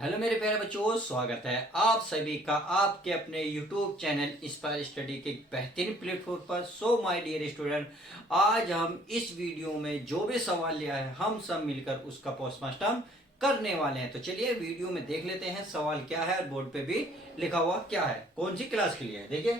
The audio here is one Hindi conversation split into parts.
हेलो मेरे प्यारे बच्चों, स्वागत है आप सभी का आपके अपने YouTube चैनल इंस्पायर स्टडी के बेहतरीन प्लेटफॉर्म पर। सो माय डियर स्टूडेंट, आज हम इस वीडियो में जो भी सवाल लिया है हम सब मिलकर उसका पोस्टमार्टम करने वाले हैं। तो चलिए वीडियो में देख लेते हैं सवाल क्या है और बोर्ड पे भी लिखा हुआ क्या है, कौन सी क्लास के लिए है। देखिए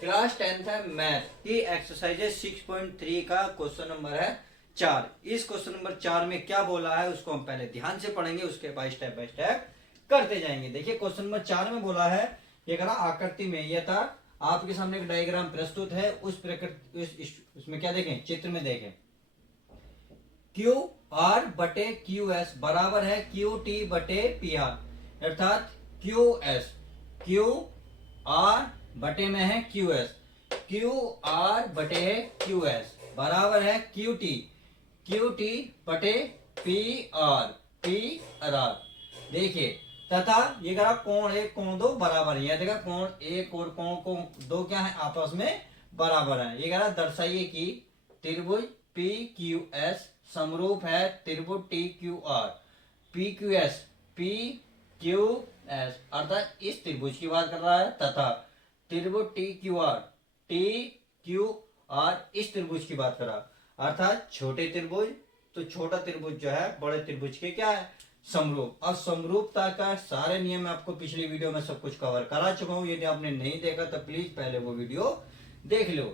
क्लास 10th है, मैथ की एक्सरसाइज 6.3 का क्वेश्चन नंबर है 4। इस क्वेश्चन नंबर 4 में क्या बोला है उसको हम पहले ध्यान से पढ़ेंगे, उसके बाद स्टेप बाय स्टेप करते जाएंगे। देखिए क्वेश्चन नंबर 4 में बोला है, ये करा आकृति में, यह था आपके सामने एक डायग्राम प्रस्तुत है। उस प्रकृति उसमें क्या देखें, चित्र में देखें, क्यू आर बटे क्यू एस बराबर है क्यू टी बटे पी आर, अर्थात क्यू आर बटे में है क्यू आर बटे क्यू एस बराबर है क्यू टी बटे पी आर। देखिए तथा ये कहा कोण एक कोण दो बराबर है। देखा कोण एक और कोण दो क्या है, आपस में बराबर है। ये कहा दर्शाइए कि त्रिभुज पी क्यू एस समरूप है त्रिभुज T Q R. P Q S अर्थात इस त्रिभुज की बात कर रहा है, तथा त्रिभुज टी क्यू आर इस त्रिभुज की बात कर रहा है, अर्थात छोटे त्रिभुज। तो छोटा त्रिभुज जो है बड़े त्रिभुज के क्या है, समरूप। और समरूपता का सारे नियम मैं आपको पिछली वीडियो में सब कुछ कवर करा चुका हूं। यदि आपने नहीं देखा तो प्लीज पहले वो वीडियो देख लो।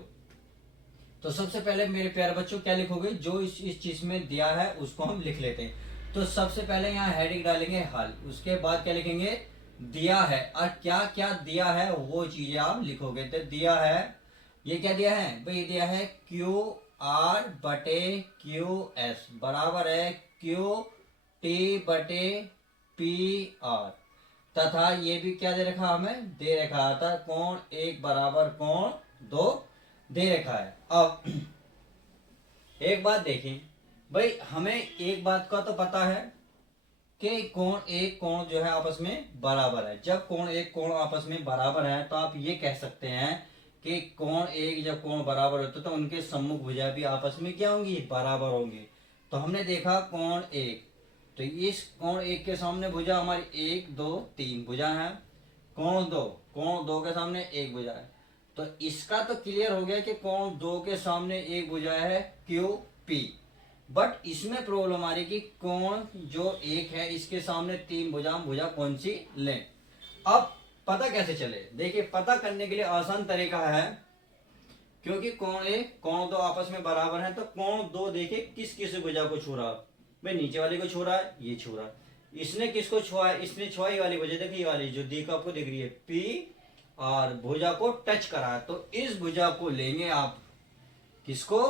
तो सबसे पहले मेरे प्यारे बच्चों क्या लिखोगे, जो इस चीज में दिया है उसको हम लिख लेते हैं। तो सबसे पहले यहाँ हेडिंग डालेंगे हल, उसके बाद क्या लिखेंगे, दिया है। और क्या क्या दिया है वो चीजें आप लिखोगे। तो दिया है, ये क्या दिया है भाई, दिया है क्यू आर बटे क्यू एस बराबर है क्यू टी बटे पी आर, तथा ये भी क्या दे रखा हमें, दे रखा था कोण एक बराबर कोण दो दे रखा है। अब एक बात देखें भाई, हमें एक बात का तो पता है कि कोण एक कोण जो है आपस में बराबर है। जब कोण एक कोण आपस में बराबर है तो आप ये कह सकते हैं कि कोण एक जब कोण बराबर होते तो उनके सम्मुख भुजा भी आपस में क्या होंगी, बराबर होंगी। तो हमने देखा कोण एक, तो इस कोण एक के सामने भुजा हमारी 1 2 3 भुजा है। कोण दो के सामने एक भुजा है। तो इसका तो क्लियर हो गया कि कोण दो के सामने एक भुजा है क्यू पी। बट इसमें प्रॉब्लम आ रही कि कोण जो एक है इसके सामने तीन भुजा कौन सी लें। अब पता कैसे चले, देखिए पता करने के लिए आसान तरीका है, क्योंकि कोण एक कोण दो आपस में बराबर है। तो कोण दो देखिए किस किस भुजा को छू रहा, भाई नीचे वाले को छू रहा है, ये छू रहा है। इसने किसको छुआ है, इसने छुआ ये वाली भुजा, देखिए ये वाली जो दी को आपको दिख रही है पी और भुजा को टच करा है। तो इस भुजा को लेंगे आप, किसको,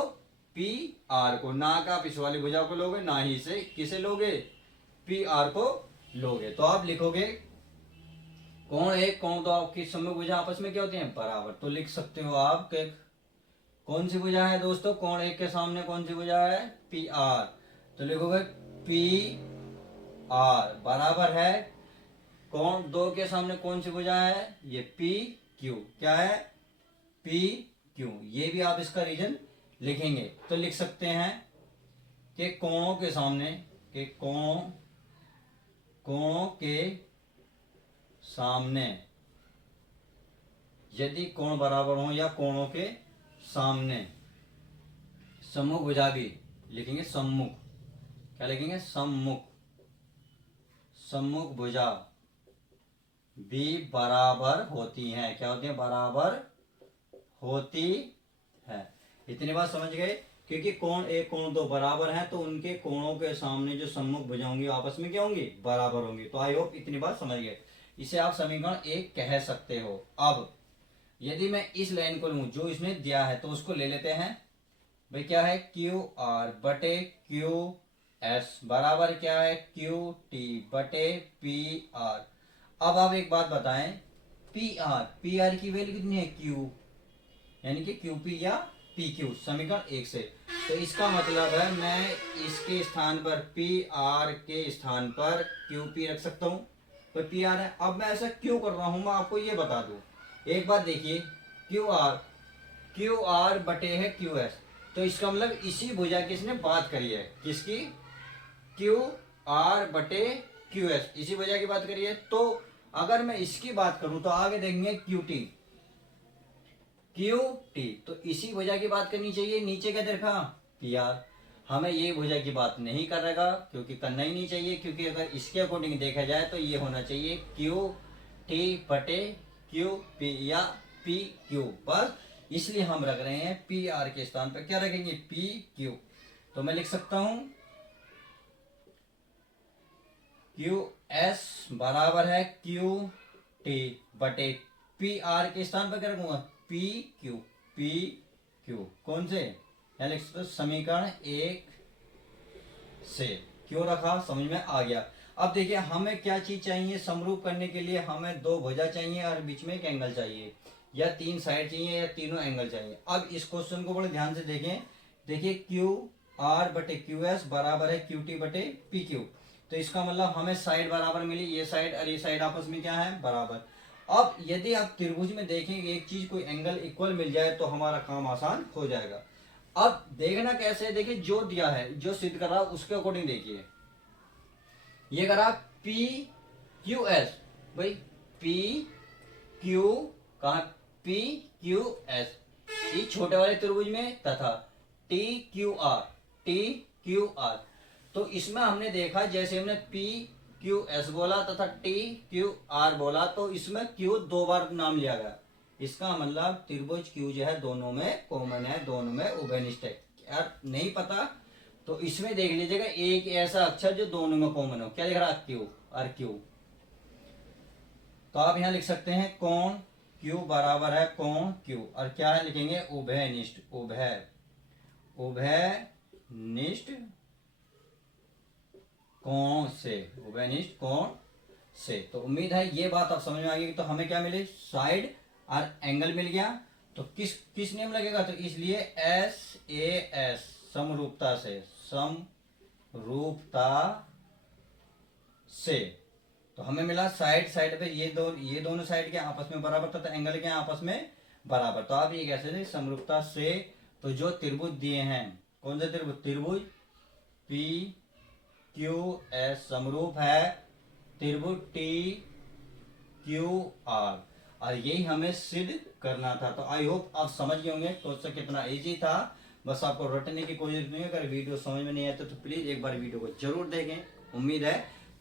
पी आर को। ना का आप इस वाली भुजा को लोगे, ना ही इसे किसे लोगे, पी आर को लोगे। तो आप लिखोगे कोण एक कोण दो आपकी सम्मुख भुजा आपस में क्या होती है, बराबर। तो लिख सकते हो आप कि कौन सी भुजा है दोस्तों, कोण एक के सामने कौन सी भुजा है, पी आर। तो लिखोगे पी आर बराबर है कोण दो के सामने कौन सी भुजा है, ये पी क्यू, क्या है, पी क्यू। ये भी आप इसका रीजन लिखेंगे। तो लिख सकते हैं कि कोणों के सामने, कि कोणों के सामने यदि कोण बराबर हो या कोणों के सामने सम्मुख भुजा भी लिखेंगे, सम्मुख, क्या लिखेंगे, सम्मुख भुजा भी बराबर होती हैं। क्या होती है, बराबर होती है। इतनी बात समझ गए, क्योंकि कोण एक कोण दो बराबर हैं तो उनके कोणों के सामने जो सम्मुख भुजा होंगी आपस में क्या होंगी, बराबर होंगी। तो आई होप इतनी बात समझ गए। इसे आप समीकरण एक कह सकते हो। अब यदि मैं इस लाइन को लूं जो इसमें दिया है तो उसको ले लेते हैं। भाई क्या है, क्यू आर बटे क्यू एस बराबर क्या है, क्यू टी बटे पी आर। अब आप एक बात बताएं, पी आर की वैल्यू कितनी है, क्यू, यानी कि क्यू पी या पी क्यू, समीकरण एक से। तो इसका मतलब है मैं इसके स्थान पर पी आर के स्थान पर क्यू पी रख सकता हूं। तो पी आर है। अब मैं ऐसा क्यों कर रहा हूं, मैं आपको ये बता दूं। एक बात देखिए, क्यू आर बटे है क्यू एस, तो इसका मतलब इसी भुजा की इसने बात करी है, किसकी, क्यू आर बटे क्यू एस, इसी वजह की बात करिए। तो अगर मैं इसकी बात करूं तो आगे देखेंगे क्यू टी, क्यू टी, तो इसी वजह की बात करनी चाहिए। नीचे क्या देखा, पी आर। हमें ये वजह की बात नहीं करेगा क्योंकि करना ही नहीं चाहिए, क्योंकि अगर इसके अकॉर्डिंग देखा जाए तो ये होना चाहिए क्यू टी बटे क्यू पी या पी क्यू, बस इसलिए हम रख रहे हैं पी आर के स्थान पर क्या रखेंगे, पी क्यू। तो मैं लिख सकता हूं क्यू एस बराबर है क्यू टी बटे पी आर के स्थान पर क्या रखूंगा, पी क्यू, पी क्यू। कौन से, लिख सकते हो समीकरण 1 से। क्यों रखा, समझ में आ गया। अब देखिए हमें क्या चीज चाहिए समरूप करने के लिए, हमें दो भुजा चाहिए और बीच में एक एंगल चाहिए, या तीन साइड चाहिए, या तीनों एंगल चाहिए। अब इस क्वेश्चन को बड़े ध्यान से देखें। देखिए क्यू आर बटे क्यू एस बराबर है क्यू टी बटे पी क्यू। तो इसका मतलब हमें साइड बराबर मिली, ये साइड और ये साइड आपस में क्या है, बराबर। अब यदि आप त्रिभुज में देखेंगे एक चीज कोई एंगल इक्वल मिल जाए तो हमारा काम आसान हो जाएगा। अब देखना कैसे है, देखिए जो दिया है, जो सिद्ध कर रहा है उसके अकॉर्डिंग देखिए। ये करा पी क्यू एस, भाई पी क्यू कहा, पी क्यू एस इस छोटे वाले त्रिभुज में, तथा T Q R, T Q R. तो इसमें हमने देखा जैसे हमने पी क्यू एस बोला तथा टी क्यू आर बोला, तो इसमें क्यू दो बार नाम लिया गया। इसका मतलब त्रिभुज क्यू जो है दोनों में कॉमन है, दोनों में उभयनिष्ठ है। यार नहीं पता तो इसमें देख लीजिएगा एक ऐसा अक्षर जो दोनों में कॉमन हो, क्या लिख रहा है, क्यू और क्यू। तो आप यहां लिख सकते हैं कोण क्यू बराबर है कोण क्यू, और क्या है लिखेंगे, उभयनिष्ठ, उभयनिष्ठ कोण से, उभयनिष्ठ कोण से। तो उम्मीद है ये बात आप समझ में आ गई। तो हमें क्या मिले, साइड और एंगल मिल गया। तो किस किस नेम लगेगा, तो इसलिए एस ए एस, समरूपता से, समरूपता से। तो हमें मिला साइड साइड पे ये दोनों साइड के आपस में बराबर तथा एंगल के आपस में बराबर। तो आप ये कैसे थे, समरूपता से। तो जो त्रिभुज दिए हैं, कौन से त्रिभुज, त्रिभुज पी क्यू एस समरूप है त्रिभुज टी क्यू आर, और यही हमें सिद्ध करना था। तो आई होप आप समझ गए होंगे क्वेश्चन कितना इजी था। बस आपको रटने की कोशिश नहीं है। अगर वीडियो समझ में नहीं आता तो प्लीज एक बार वीडियो को जरूर देखें। उम्मीद है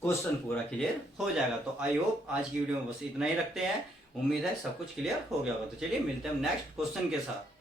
क्वेश्चन पूरा क्लियर हो जाएगा। तो आई होप आज की वीडियो में बस इतना ही रखते हैं। उम्मीद है सब कुछ क्लियर हो गया होगा। तो चलिए मिलते हैं नेक्स्ट क्वेश्चन के साथ।